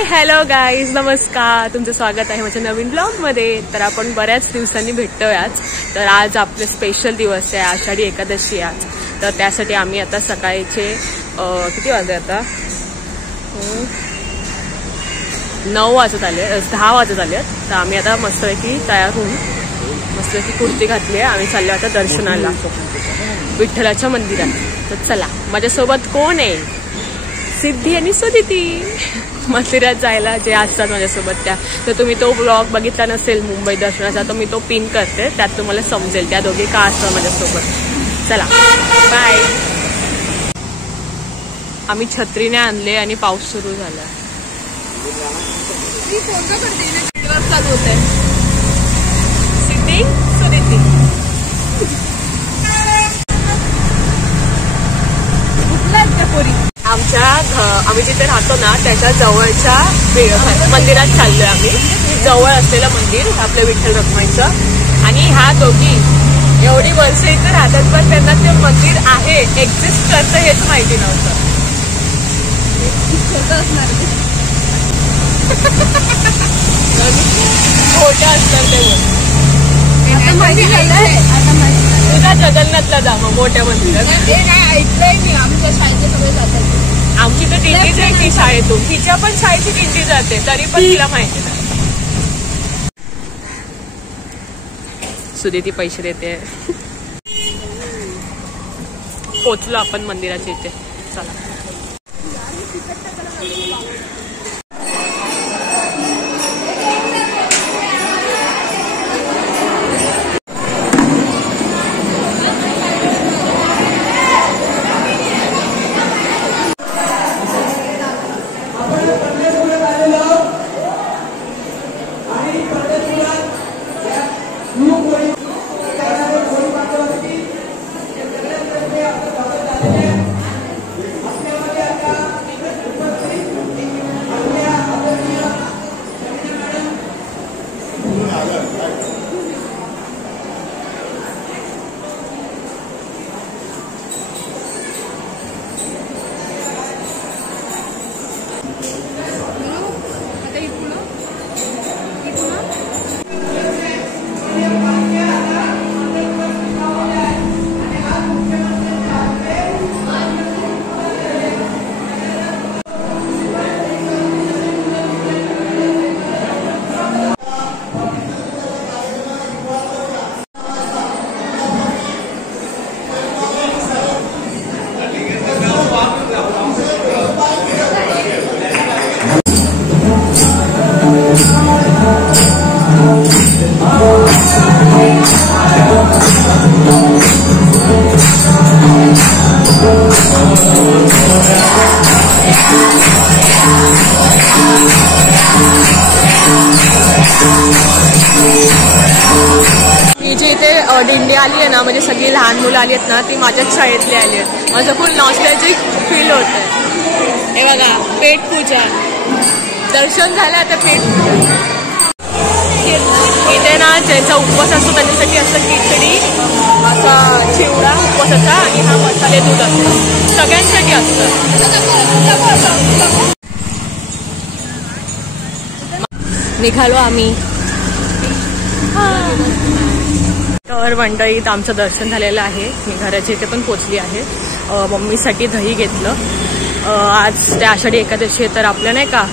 Hi hello guys, नमस्कार. तुमचं स्वागत आहे माझ्या नवीन ब्लॉगमध्ये. तर आपण बऱ्याच दिवसांनी भेटतोय आज. तर आज आपले स्पेशल दिवस आहे, आषाढी एकादशी आज. तर त्यासाठी आम्ही आता सकाळचे किती वाजले आता 9 वाजत आले, 10 वाजत आले. तर आम्ही आता मस्तपैकी तयार होऊन मस्तपैकी कुर्ती घातली आहे. आम्ही चाललो आता दर्शनाला विठ्ठलाच्या मंदिरात. तर चला, माझ्यासोबत कोण आहे? सिद्धी आणि सुदिती मंदिरात जायला जे असतात माझ्यासोबत त्या. तर तुम्ही तो ब्लॉग बघितला नसेल मुंबई दर्शनाचा, तर मी तो पिन करते, त्यात तुम्हाला समजेल त्या दोघी का असतात माझ्यासोबत. चला बाय. आम्ही छत्रीने आणले आणि पाऊस सुरू झाला. सिद्धी सुदिती आम्ही जिथे राहतो ना त्याच्या जवळच्या मंदिरात चाललोय आम्ही. जवळ असलेलं मंदिर आपल्या विठ्ठल रखुमाईचं. आणि ह्या दोघी एवढी वर्ष इथे राहतात, पण त्यांना ते मंदिर आहे, एक्झिस्ट करतं हेच माहिती नव्हतं. खोट्या असतात ते. तुझ्या जगन्नाथला जा मग मोठ्या मंदिरात. ऐकलंय मी, आमच्या शाळेचे सगळे जातात. आमची तर दिंडी जायची शाळेतून, तिच्या पण शाळेची दिंडी जाते, तरी पण तिला माहिती नाही. सुदिती पैसे देते. पोचलो आपण मंदिराच्या इथे. चला. ही जी इथे दिंडी आली आहे ना, म्हणजे सगळी लहान मुलं आली आहेत ना, ती माझ्याच शाळेतली आली आहेत. माझं फुल नॉस्टॅल्जिक फील होत आहे. हे बघा, पेट पूजा, दर्शन झालं आता पेट पूजा. इथे ना ज्यांचा उपवास असतो त्यांच्यासाठी असतं खिचडी, असा चिवडा उपवासाचा, आणि हा मसाले दूध असतो. सगळ्यांसाठी असतं. निघालो आम्ही. तर मंडळीत आमचं दर्शन झालेलं आहे. मी घराच्या इथे पण पोचली आहे. मम्मीसाठी दही घेतलं. आज त्या आषाढी एकादशी आहे, तर आपलं नाही का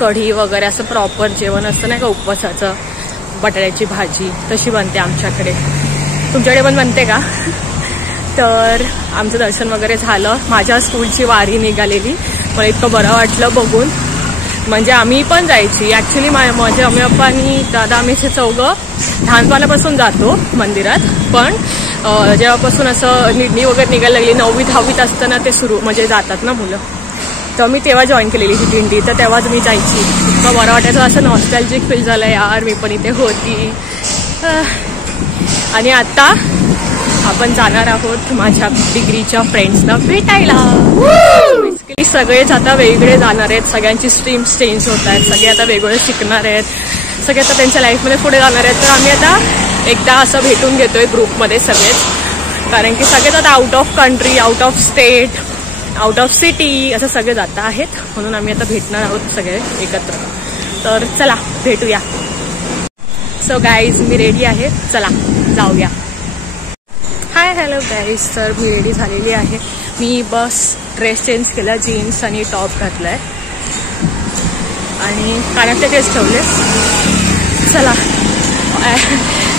कढी वगैरे असं प्रॉपर जेवण असतं नाही का उपवासाचं. बटाट्याची भाजी तशी बनते आमच्याकडे. तुमच्याकडे पण बनते का? तर आमचं दर्शन वगैरे झालं. माझ्या स्कूलची वारी निघालेली. मला इतकं बरं वाटलं बघून. म्हणजे आम्ही पण जायची ॲक्च्युली. माझे मम्मी पप्पा आणि दादा आम्ही असे चौघं लहानपणापासून जातो मंदिरात. पण जेव्हापासून असं निडणी वगैरे निघायला लागली, 9वी 10वीत असताना ते सुरू म्हणजे जातात ना मुलं, तर मी तेव्हा जॉईन केलेली ही दिंडी. तर तेव्हाच मी जायची. इतकं बरं वाटायचं. असं नॉस्टॅल्जिक फील झालं यार, मी पण इथे होती. आणि आता आपण जाणार आहोत माझ्या डिग्रीच्या फ्रेंड्सना भेटायला. बेसिकली सगळेच आता वेगळे जाणार आहेत. सगळ्यांची स्ट्रीम्स चेंज होत आहेत. सगळे आता वेगवेगळे शिकणार आहेत. सगळे आता त्यांच्या लाईफमध्ये पुढे जाणार आहेत. तर आम्ही आता एकदा असं भेटून घेतोय ग्रुपमध्ये सगळेच. कारण की सगळेच आता out of country, out of state out of city असं सगळे जात आहेत, म्हणून आम्ही आता भेटणार आहोत सगळे एकत्र. तर चला भेटूया. सो गाईज मी रेडी आहे, चला जाऊया. Hi hello guys. तर मी रेडी झालेली आहे. मी बस ड्रेस चेंज केला, जीन्स आणि टॉप घातलाय आणि कानातले ड्रेस ठेवले. चला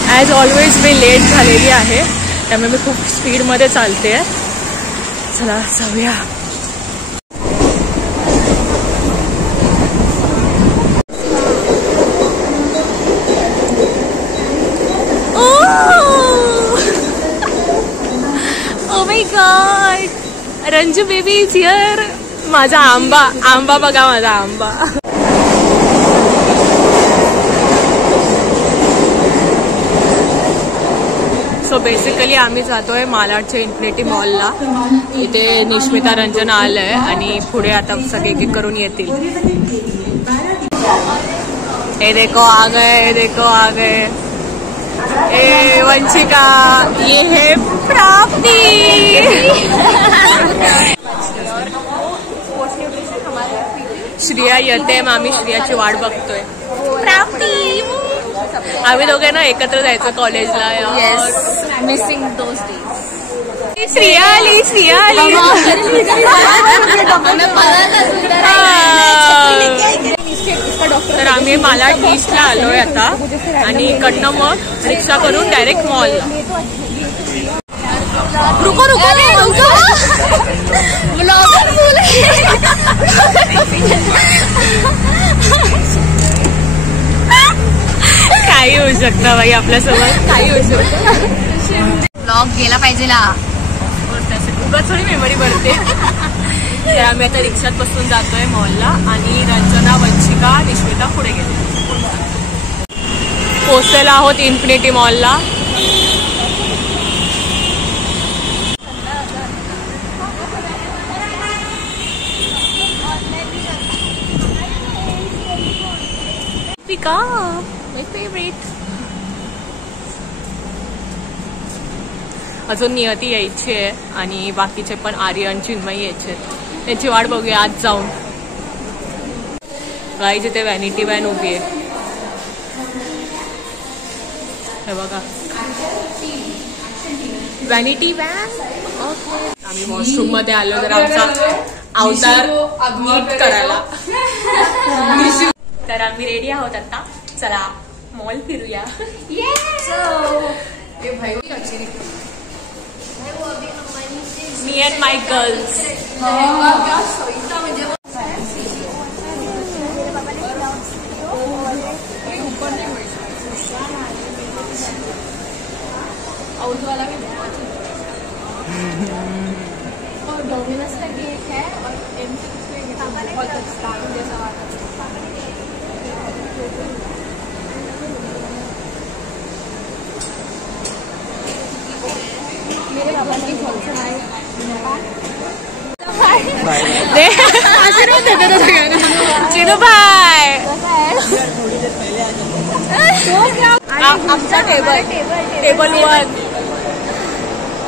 ॲज ऑलवेज मी लेट झालेली आहे, त्यामुळे मी खूप स्पीडमध्ये चालते. चला जाऊया. Oh my God, Ranju baby is here. माझा आंबा बघा, माझा आंबा. सो बेसिकली आम्ही जातोय मालाडच्या इन्फिनिटी मॉलला. इथे निश्मिता रंजन आलंय आणि पुढे आता सगळे एक एक करून येतील. ए देखो आ गए, देखो आ गए. ए वंशिका, ये है प्राप्ति. श्रिया येते, आम्ही श्रियाची वाट बघतोय. प्राप्ती. आम्ही दोघे ना एकत्र जायचं कॉलेजला. Missing those days. श्रिया आली, श्रिया आली. तर आम्ही मालाड ईस्टला आलोय आता आणि इकडनं मग रिक्षा करून डायरेक्ट मॉलला. रुको रुको रुको, काही होऊ शकतं बाई आपल्यासोबत, काही होऊ शकतं. ब्लॉग गेला पाहिजे ना, उगाच थोडी मेमरी भरते. तर आम्ही आता रिक्षात बसून जातोय मॉलला आणि रंजना, वंशिका, निश्मिता पुढे गेले. पोहोचलेला आहोत इन्फिनिटी मॉलला. पिका माय फेवरेट. अजून नियती यायची आहे आणि बाकीचे पण आर्यन, चिन्मयी यायचे आहेत. त्याची वाट बघूया आज जाऊन. गाईज इथे व्हॅनिटी व्हॅन उभी आहे, हे बघा व्हॅनिटी व्हॅन. आम्ही वॉशरूम मध्ये आलो तर आमचा अवतार नीट करायला. तर आम्ही रेडी आहोत आता. चला मॉल फिरूया. मी अँड माय गर्ल्स. डोमिनोज का केक है और मेरे पापा की चिनू भाई आमचा टेबल वन.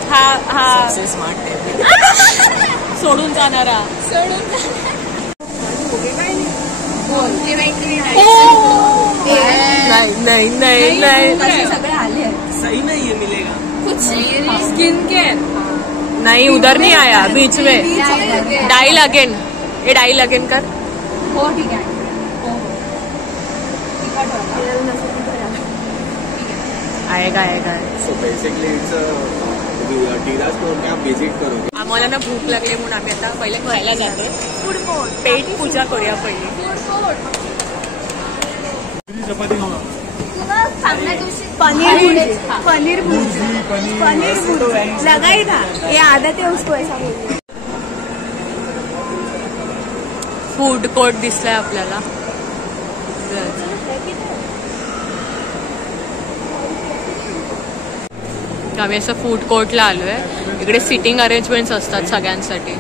हा स्मार्ट टेबल सोडून जाणारा. नहीं नहीं नहीं, सगळे आले. सही नहीं है मिलेगा कुछ स्किन केयर नहीं, उधर नहीं आया बीच में. डाइल अगेन, ये डाइल अगेन कर. हो ठीक आहे. आएगा आएगा. सो बेसिकली इट्स टीरा स्टोर में आप विजिट करोगे. आम्हाला ना भूक लागली म्हणून आम्ही आता पहिले खायला जातोय. पेट पूजा करूया पहिले. पनीर लगाई था, ये आदत है उसको ऐसा बोलने. फूड कोर्ट दिसलाय आपल्याला. आम्ही असं फूड कोर्टला आलोय. इकडे सिटिंग अरेंजमेंट्स असतात सगळ्यांसाठी.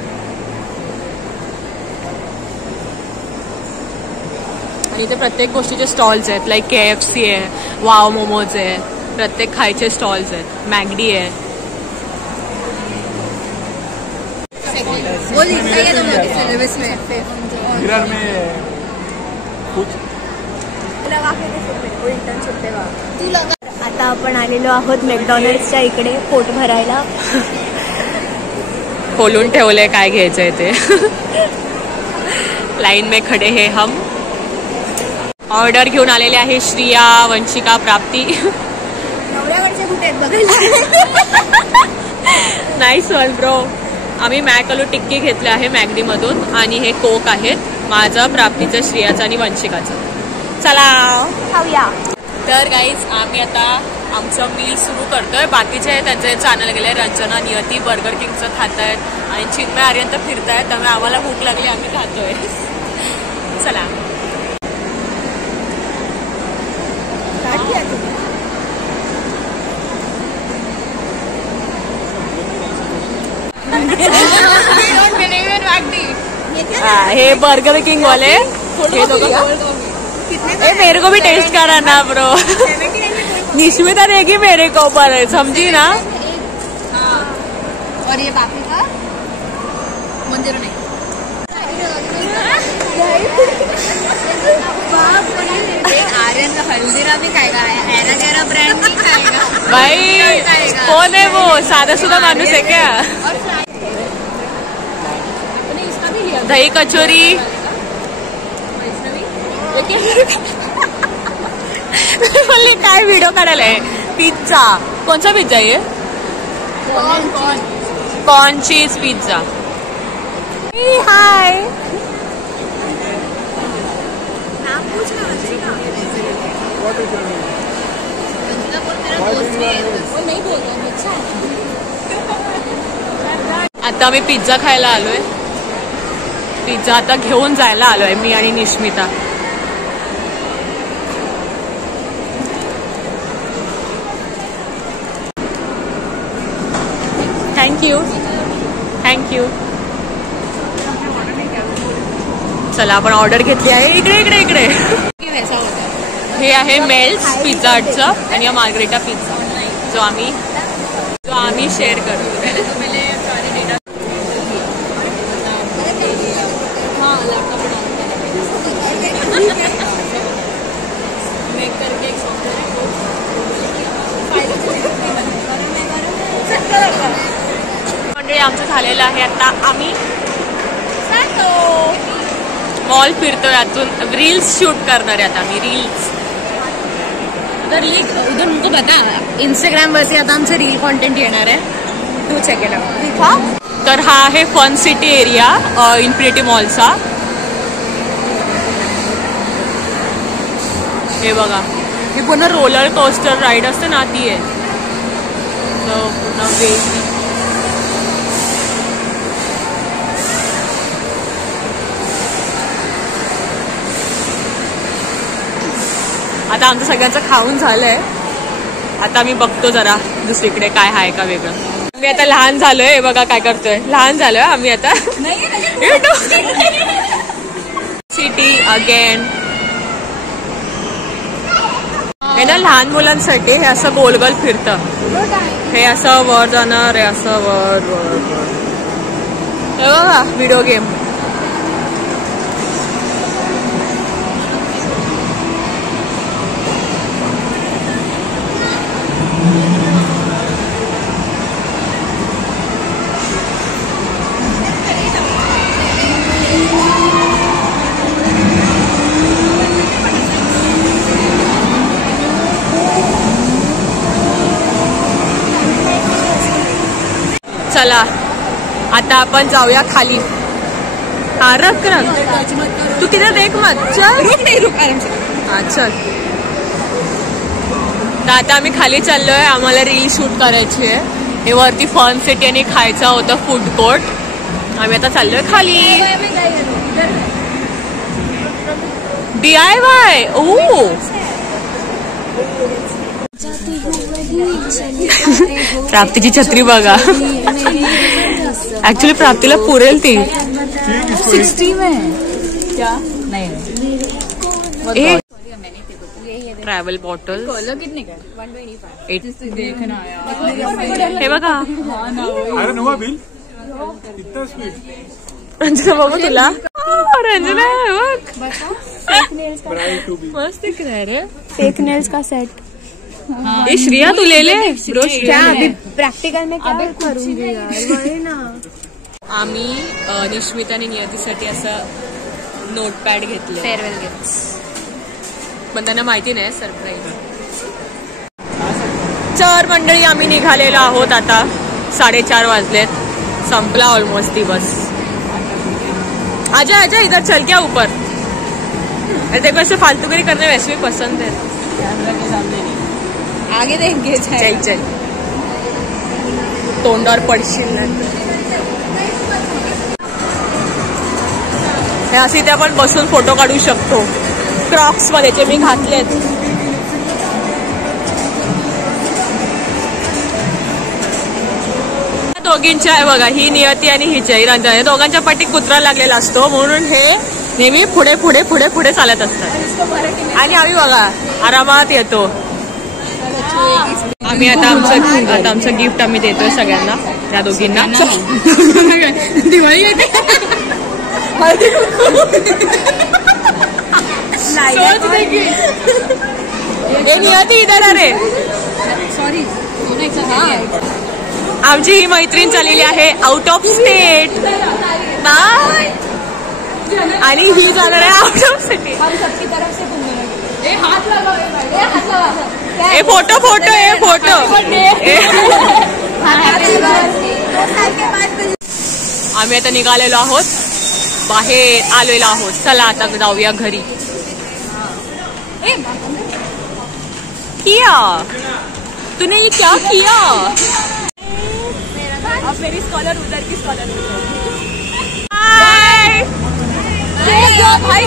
आणि इथे प्रत्येक गोष्टीचे स्टॉल्स आहेत. लाईक KFC आहे, वाव मोमोज आहे, प्रत्येक खायचे स्टॉल्स आहेत. मॅगडी आहे. वो लिखता है तुम लोग सिलेबस में मिरर में कुछ लगा के इंटर्नशिप तेव्हा तू लगा. आता आपण आलेलो आहोत मॅकडॉनल्ड्सच्या इकडे पोट भरायला. खोलून ठेवलंय काय घ्यायचंय ते. लाईन में खडे हे हम. ऑर्डर घेऊन आलेले आहे श्रिया, वंशिका, प्राप्ती. नवऱ्याकडचे कुठे आहेत बघायला. Nice one bro. आम्ही मॅक आलू टिक्की घेतले आहे मॅगडी मधून आणि हे कोक आहेत माझं, प्राप्तीचं, श्रियाचं आणि वंशिकाचं. चला खाऊया. तर गाईज आम्ही आता आमचं मील सुरू करतोय. बाकीचे त्यांचे चॅनल गेले, रंजना, नियती बर्गर किंगचं खात आहेत आणि चिन्मय, आर्यन तर फिरतायत. त्यामुळे आम्हाला भूक लागली, आम्ही खातोय. चला हे बर्गर किंग वाले हे दोघं. ए मेरे को भी टेस्ट कराना ब्रो. निश्मिता देगी मेरे को पर, समझी ना. और ये बाकी का मंदिर नहीं. आर्यन का हल्दीराम ही खाएगा, एरा गैरा ब्रांड नहीं खाएगा भाई. कौन है वो, सादा सुधा मानुस है क्या. दही कचोरी. बोलले काय व्हिडिओ काढायला आहे. पिझ्झा. कोणचा पिझ्झा आहे. Corn cheese pizza. हाय. आता आम्ही पिझ्झा खायला आलोय. पिझ्झा आता घेऊन जायला आलोय मी आणि निश्मिता. Thank you thank you. चला आपण ऑर्डर घेतली आहे. इकडे इकडे इकडे. हे आहे मेल्स पिझ्झा हटचं आणि हा मार्गरेटा पिझ्झा जो आम्ही शेअर करतो. मंडळी आमचं झालेलं आहे. आता आम्ही मॉल फिरतोय. यातून रील्स शूट करणार आहे आता आम्ही. रील्स उधर तुमको बता इंस्टाग्राम वरती आता आमचं रील कॉन्टेंट येणार आहे. तू चेक इट आउट. तर हा आहे फन सिटी एरिया इन्फिनिटी मॉलचा. हे बघा, ही पूर्ण रोलर कोस्टर राईड असते ना ती आहे. पूर्ण वेगळी. आता आमचं सगळ्यांचं खाऊन झालंय. आता मी बघतो जरा दुसरीकडे काय आहे का वेगळं. मी आता लहान झालोय. हे बघा काय करतोय. लहान झालोय आम्ही आता. City again. हे ना लहान मुलांसाठी हे असं गोल गोल फिरतं. हे असं वर जाणार, हे असं वर वर. हे बघा व्हिडिओ गेम. चला आता आपण जाऊया खाली. हा रख रख. तू तिथे देख मत. चल रुक नाही रुक आराम से. हा चल. तर आता आम्ही खाली चाललोय. आम्हाला रील शूट करायची आहे. हे वरती फन सिटी आणि खायचं होतं फूड कोर्ट. आम्ही आता चाललोय खाली. DIY. ओ प्राप्तीची छत्री बघा. ऍक्च्युली प्राप्तीला पुरेल ती. 60 में क्या नहीं. ट्रॅव्हल बॉटल कितने का 125. देखना हे बघा. अरे नो बिल रंजना बघू तुला. रंजना मस्त दिख रहा है रे. फेक नेल्स का सेट. ये श्रिया तू ले ले. क्या अभी प्रॅक्टिकल में क्या करूंगी यार. वही ना. आम्ही निश्मित आणि नियतीसाठी असं नोटपॅड घेतले. Farewell gift. पण त्यांना माहिती नाही सरप्राईज. तर मंडळी आम्ही निघालेलो आहोत आता. 4:30 वाजलेत. संपला ऑलमोस्ट दिवस. आजा आजा इधर चल क्या ऊपर. तेरे को ऐसे फालतूगिरी करने वैसे भी पसंद है. आगे देंगे. चल चल. तोंडावर पडशील ना. हे असे इथे आपण बसून फोटो काढू शकतो. क्रॉक्स मध्ये जे मी घातलेत. दोघींच्या आहे बघा. ही नियती आणि हिची आहे रंजना. या दोघांच्या पाठी कुत्रा लागलेला असतो म्हणून हे नेहमी पुढे पुढे पुढे पुढे चालत असतात. आणि आम्ही बघा आरामात येतो. आम्ही आता आमचं गिफ्ट आम्ही देतोय सगळ्यांना. त्या दोघींना दिवाळी येते. नियती इधर अरे. सॉरी. आमची ही मैत्रीण चाललेली आहे आउट ऑफ स्टेट. बाय. आणि ही जाणार आहे out of city. A photo photo A photo. आम्ही आता निघालेलो आहोत. बाहेर आलेलो आहोत. चला आता जाऊया घरी. किया तूने ये क्या किया. अब मेरी स्कॉलर उधर की scholar. Bye bye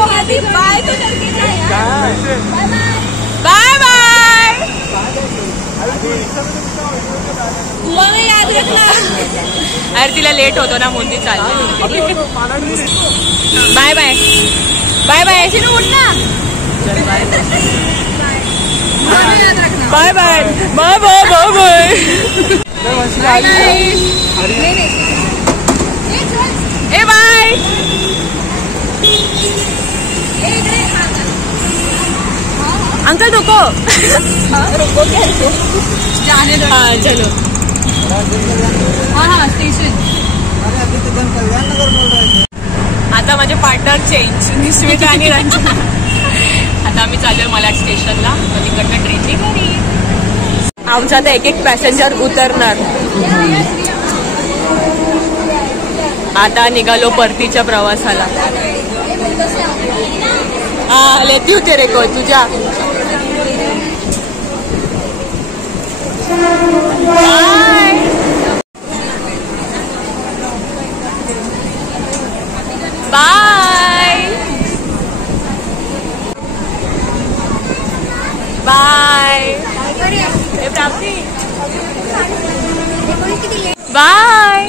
bye bye. याद रखना. अरे तिला लेट होतो ना म्हणून ती चालली. Bye bye bye bye. उठ ना. Bye bye bye bye bye bye. ए बाय. अंकल रुको. रुको क्या जाने दो. हाँ चलो. हाँ स्टेशन. आता माझे पार्टनर चेंज. निश्मिता आणि रंजना. आता आम्ही चालूय मलाड स्टेशनला. तिकडनं ट्रेननी घरी. आमचा आता एक एक पॅसेंजर उतरणार. आता निघालो परतीच्या प्रवासाला. हा लेती होते रे को तुझ्या. Bye bye bye. Prapti bye.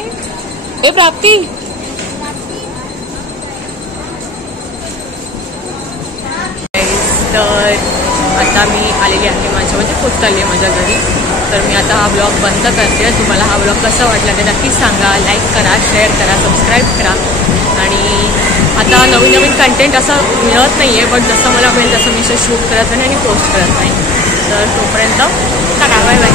ए प्राप्ती. तर आता मी आलेली आहे माझ्या म्हणजे पोचली आहे माझ्या घरी. तर मी आता हा ब्लॉग बंद करते. तुम्हाला हा ब्लॉग कसा वाटला ते नक्कीच सांगा. लाईक करा, शेअर करा, सबस्क्राईब करा. आणि आता नवीन नवीन कंटेंट असं मिळत नाही आहे. पण जसं मला मिळेल तसं मी शूट करत नाही आणि पोस्ट करत नाही. तर तोपर्यंत टाटा. Bye bye.